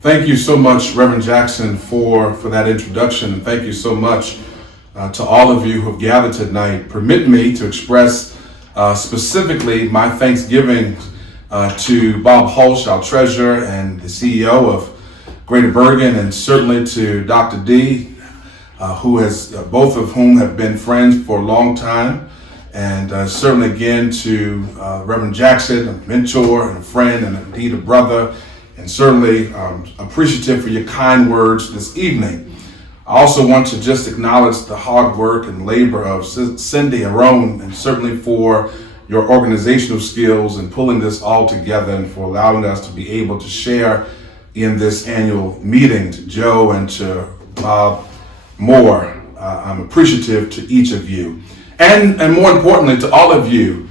Thank you so much, Reverend Jackson, for that introduction. And thank you so much to all of you who have gathered tonight. Permit me to express specifically my thanksgiving to Bob Hulsh, our treasurer and the CEO of Greater Bergen, and certainly to Dr. D, both of whom have been friends for a long time. And certainly again to Reverend Jackson, a mentor and a friend and indeed a brother. And certainly appreciative for your kind words this evening. I also want to just acknowledge the hard work and labor of Cindy Aaron, and certainly for your organizational skills in pulling this all together and for allowing us to be able to share in this annual meeting. To Joe and to Bob Moore, I'm appreciative to each of you. And more importantly, to all of you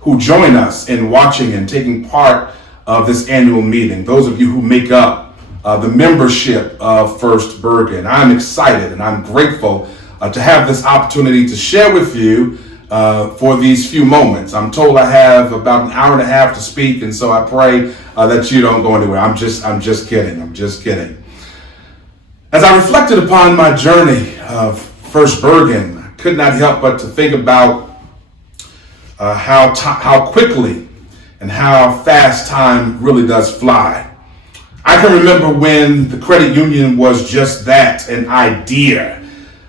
who join us in watching and taking part of this annual meeting, those of you who make up the membership of First Bergen. I'm excited and I'm grateful to have this opportunity to share with you for these few moments. I'm told I have about an hour and a half to speak, and so I pray that you don't go anywhere. I'm just kidding. As I reflected upon my journey of First Bergen, I could not help but to think about how quickly and how fast time really does fly. I can remember when the credit union was just that, an idea.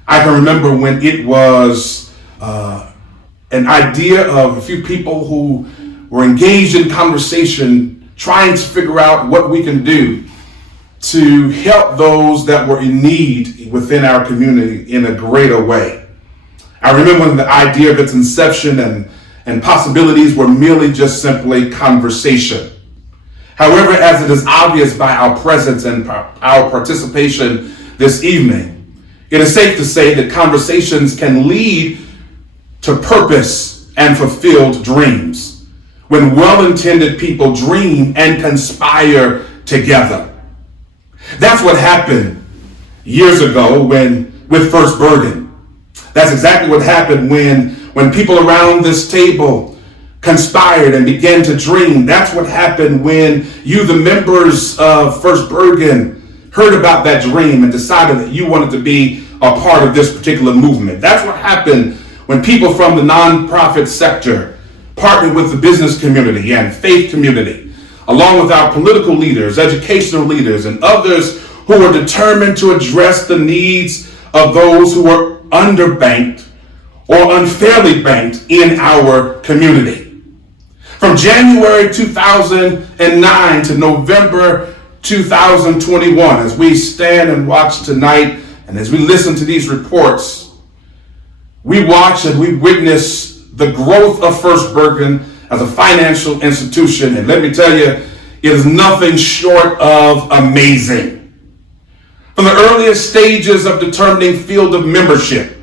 I can remember when it was an idea of a few people who were engaged in conversation, trying to figure out what we can do to help those that were in need within our community in a greater way. I remember when the idea of its inception and possibilities were merely just simply conversation. However, as it is obvious by our presence and our participation this evening, it is safe to say that conversations can lead to purpose and fulfilled dreams when well-intended people dream and conspire together. That's what happened years ago with First Bergen. That's exactly what happened when people around this table conspired and began to dream. That's what happened when you, the members of First Bergen, heard about that dream and decided that you wanted to be a part of this particular movement. That's what happened when people from the nonprofit sector partnered with the business community and faith community, along with our political leaders, educational leaders, and others who were determined to address the needs of those who were underbanked or unfairly banked in our community. From January 2009 to November 2021, as we stand and watch tonight, and as we listen to these reports, we watch and we witness the growth of First Bergen as a financial institution. And let me tell you, it is nothing short of amazing. From the earliest stages of determining field of membership,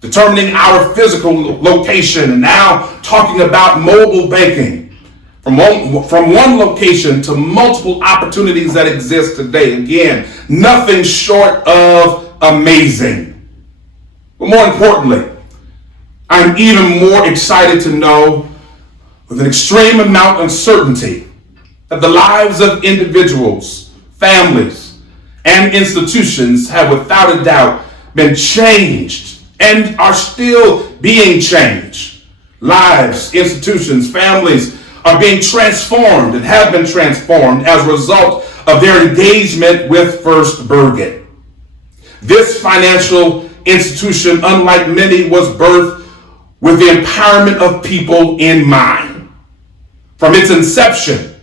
determining our physical location, and now talking about mobile banking, from one location to multiple opportunities that exist today. Again, nothing short of amazing. But more importantly, I'm even more excited to know with an extreme amount of certainty that the lives of individuals, families, and institutions have without a doubt been changed and are still being changed. Lives, institutions, families are being transformed and have been transformed as a result of their engagement with First Bergen. This financial institution, unlike many, was birthed with the empowerment of people in mind. From its inception,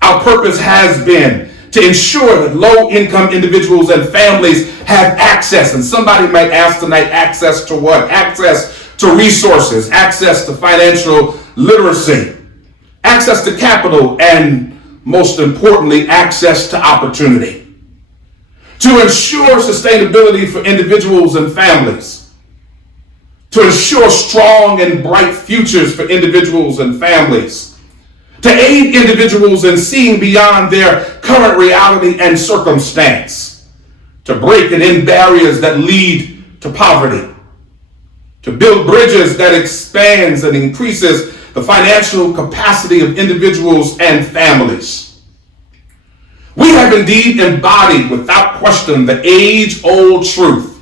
our purpose has been to ensure that low-income individuals and families have access, and somebody might ask tonight, access to what? Access to resources, access to financial literacy, access to capital, and most importantly, access to opportunity. To ensure sustainability for individuals and families, to ensure strong and bright futures for individuals and families, to aid individuals in seeing beyond their current reality and circumstance, to break and end barriers that lead to poverty, to build bridges that expands and increases the financial capacity of individuals and families, We have indeed embodied without question the age-old truth.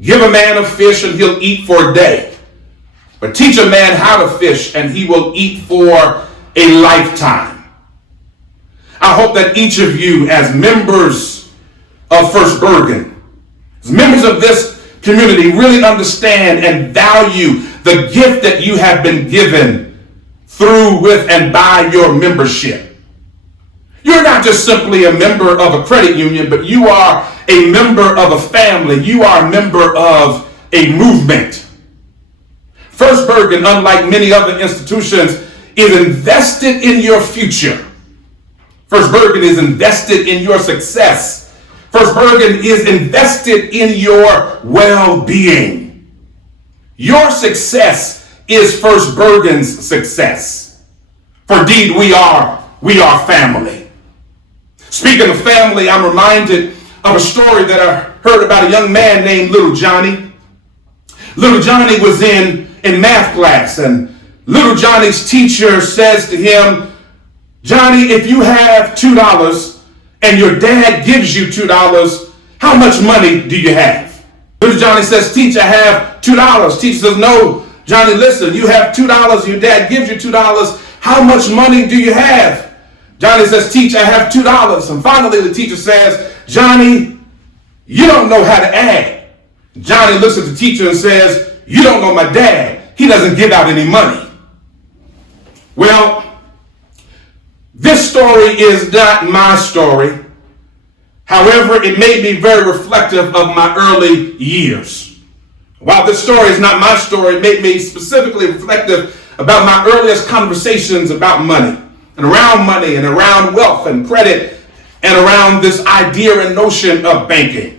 Give a man a fish and he'll eat for a day. But teach a man how to fish and he will eat for a lifetime. I hope that each of you, as members of First Bergen, as members of this community, really understand and value the gift that you have been given through, with, and by your membership. You're not just simply a member of a credit union, but you are a member of a family. You are a member of a movement. First Bergen, unlike many other institutions, is invested in your future. First Bergen is invested in your success. First Bergen is invested in your well-being. Your success is First Bergen's success. For indeed, we are family. Speaking of family, I'm reminded of a story that I heard about a young man named Little Johnny. Little Johnny was in math class, and Little Johnny's teacher says to him, "Johnny, if you have $2 and your dad gives you $2, how much money do you have?" Little Johnny says, "Teacher, I have $2. Teacher says, "No, Johnny, listen, you have $2, your dad gives you $2. How much money do you have?" Johnny says, "Teacher, I have $2. And finally, the teacher says, "Johnny, you don't know how to add." Johnny looks at the teacher and says, "You don't know my dad. He doesn't give out any money." Well, this story is not my story. However, it made me very reflective of my early years. While this story is not my story, it made me specifically reflective about my earliest conversations about money and around wealth and credit and around this idea and notion of banking.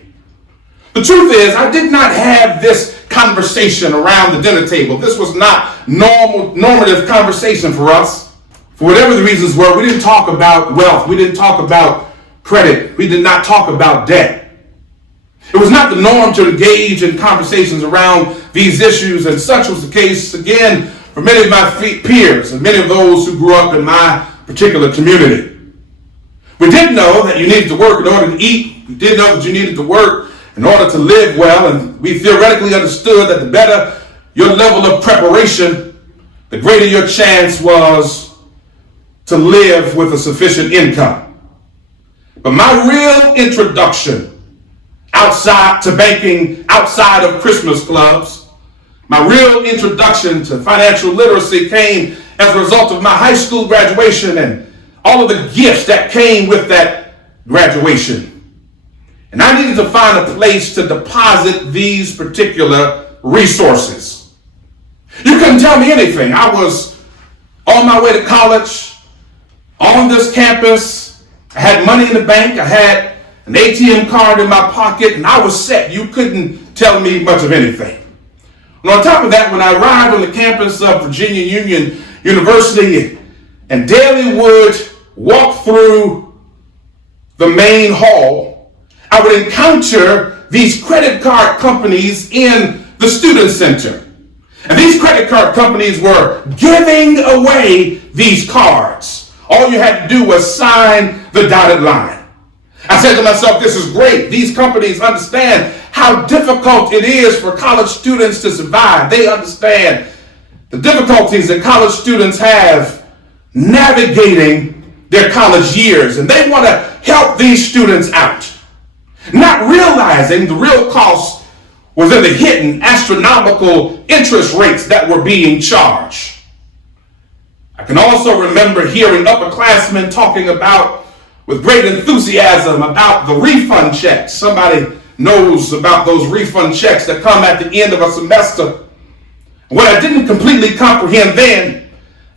The truth is, I did not have this conversation around the dinner table. This was not normative conversation for us. For whatever the reasons were, we didn't talk about wealth. We didn't talk about credit. We did not talk about debt. It was not the norm to engage in conversations around these issues, and such was the case, again, for many of my peers and many of those who grew up in my particular community. We did know that you needed to work in order to eat. We did know that you needed to work in order to live well, and we theoretically understood that the better your level of preparation, the greater your chance was to live with a sufficient income. But my real introduction outside to banking, outside of Christmas clubs, my real introduction to financial literacy came as a result of my high school graduation and all of the gifts that came with that graduation. And I needed to find a place to deposit these particular resources. You couldn't tell me anything. I was on my way to college, on this campus. I had money in the bank. I had an ATM card in my pocket, and I was set. You couldn't tell me much of anything. And on top of that, when I arrived on the campus of Virginia Union University and daily would walk through the main hall, I would encounter these credit card companies in the student center. And these credit card companies were giving away these cards. All you had to do was sign the dotted line. I said to myself, this is great. These companies understand how difficult it is for college students to survive. They understand the difficulties that college students have navigating their college years, and they want to help these students out. Not realizing the real cost was in the hidden astronomical interest rates that were being charged. I can also remember hearing upperclassmen talking about, with great enthusiasm, about the refund checks. Somebody knows about those refund checks that come at the end of a semester. What I didn't completely comprehend then,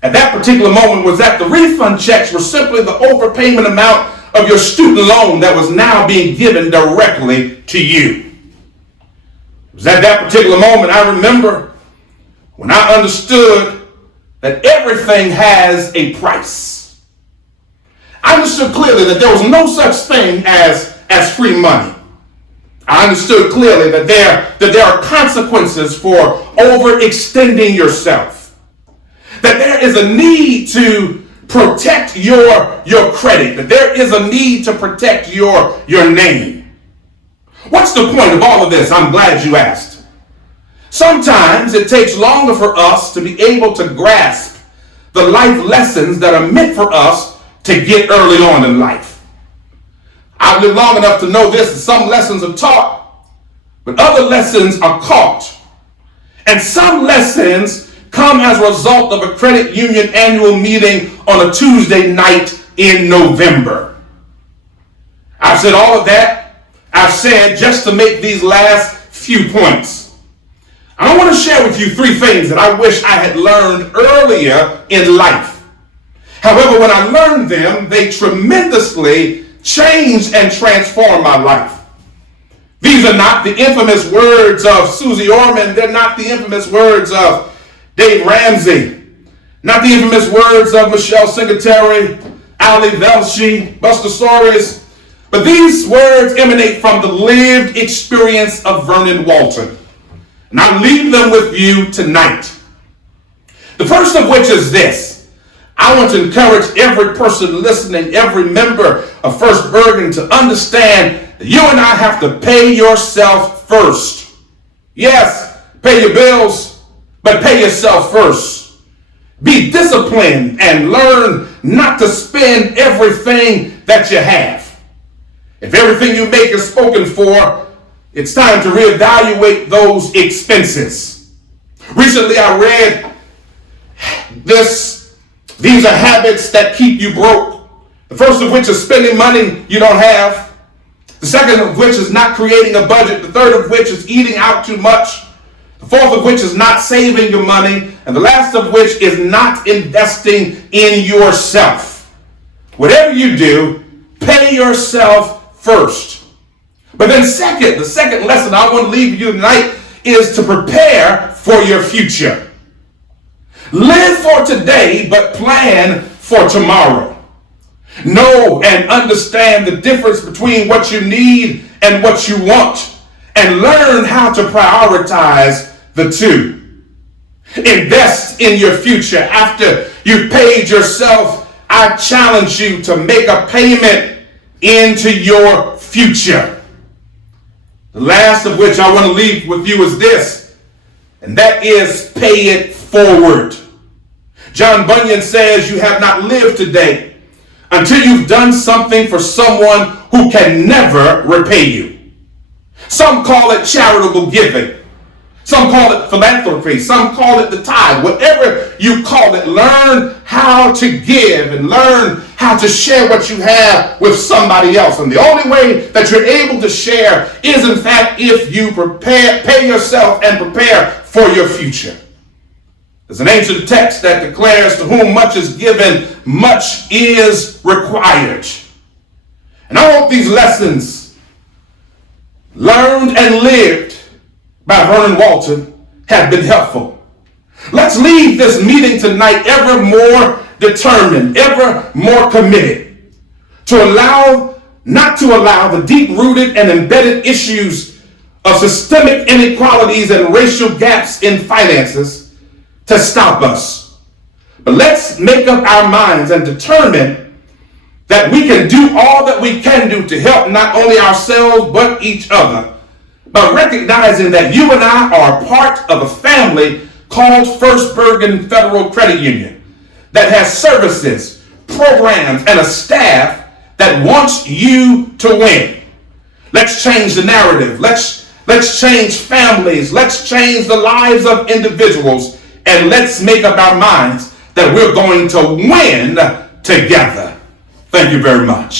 at that particular moment, was that the refund checks were simply the overpayment amount of your student loan that was now being given directly to you. It was at that particular moment I remember when I understood that everything has a price. I understood clearly that there was no such thing as free money. I understood clearly that there are consequences for overextending yourself. That there is a need to protect your credit, that there is a need to protect your name. What's the point of all of this? I'm glad you asked. Sometimes it takes longer for us to be able to grasp the life lessons that are meant for us to get early on in life. I've lived long enough to know this, that some lessons are taught, but other lessons are caught. And some lessons come as a result of a credit union annual meeting on a Tuesday night in November. I've said all of that. I've said just to make these last few points. I want to share with you 3 things that I wish I had learned earlier in life. However, when I learned them, they tremendously changed and transformed my life. These are not the infamous words of Susie Orman. They're not the infamous words of Dave Ramsey. Not the infamous words of Michelle Singletary, Ali Velshi, Buster Soares. But these words emanate from the lived experience of Vernon Walton. And I leave them with you tonight. The first of which is this. I want to encourage every person listening, every member of First Bergen to understand that you and I have to pay yourself first. Yes, pay your bills, but pay yourself first. Be disciplined and learn not to spend everything that you have. If everything you make is spoken for, it's time to reevaluate those expenses. Recently, I read this. These are habits that keep you broke. The first of which is spending money you don't have. The second of which is not creating a budget. The third of which is eating out too much. The fourth of which is not saving your money. And the last of which is not investing in yourself. Whatever you do, pay yourself first. But then the second lesson I want to leave you tonight is to prepare for your future. Live for today, but plan for tomorrow. Know and understand the difference between what you need and what you want, and learn how to prioritize the two. Invest in your future. After you've paid yourself, I challenge you to make a payment into your future. The last of which I want to leave with you is this, and that is pay it forward. John Bunyan says you have not lived today until you've done something for someone who can never repay you. Some call it charitable giving. Some call it philanthropy. Some call it the tithe. Whatever you call it, learn how to give and learn how to share what you have with somebody else. And the only way that you're able to share is, in fact, if you pay yourself and prepare for your future. There's an ancient text that declares, to whom much is given, much is required. And I hope these lessons, learned and lived by Vernon Walton, have been helpful. Let's leave this meeting tonight ever more determined, ever more committed not to allow the deep-rooted and embedded issues of systemic inequalities and racial gaps in finances to stop us. But let's make up our minds and determine that we can do all that we can do to help not only ourselves but each other, by recognizing that you and I are part of a family called First Bergen Federal Credit Union that has services, programs, and a staff that wants you to win. Let's change the narrative. Let's change families. Let's change the lives of individuals. And let's make up our minds that we're going to win together. Thank you very much.